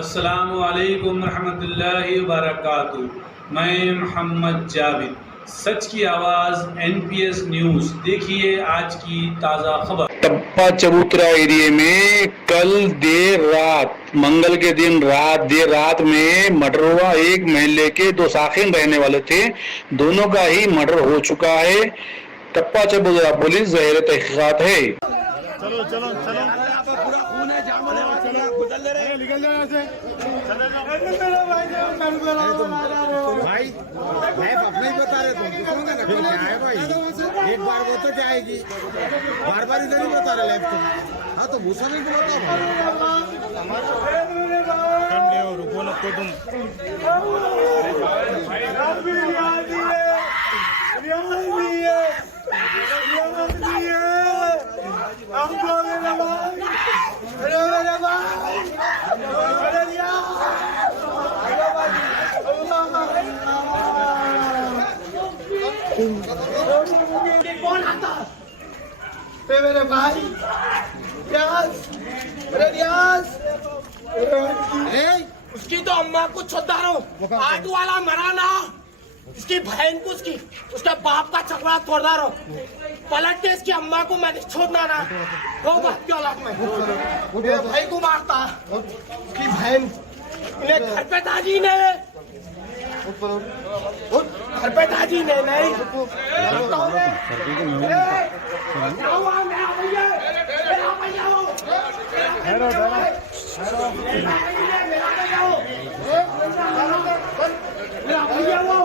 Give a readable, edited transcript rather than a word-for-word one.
अस्सलामु अलैकुम रहमतुल्लाहि व बरकातुहू। मैं मोहम्मद जावेद, सच की आवाज़ NPS न्यूज़। देखिए आज की ताज़ा खबर। टप्पा चबूतरा एरिया में कल देर रात, मंगल के दिन देर रात में मर्डर हुआ। एक महल्ले के दो साकिन रहने वाले थे, दोनों का ही मर्डर हो चुका है। टप्पा चबूतरा पुलिस ज़ाहिर तहकीकात है। चलो चलो चलो, पूरा खून है, जाम है, चलो गुजर ले रहे, निकल जाए ऐसे। भाई मैं अपने ही बता रहे, तुम पूछोगे ना फिर क्या है भाई। एक बार वो तो जाएगी, बार बार इधर ही बता रहे लेफ्ट। हाँ तो भूसा नहीं बुलाता रुको ना तो तुम। कौन आता मेरे भाई उसकी तो अम्मा को छोड़ो, आट वाला मरा ना, इसकी बहन को उसके बाप का चक्रा तोड़ा रहो, पलट के इसकी अम्मा को मैंने छोड़ना ना। वो बात की औलाद में मेरे भाई को मारता, उसकी बहन इन्हें घर पे ताजी ने, घर पे ताजी ने नहीं मेरा भैया वो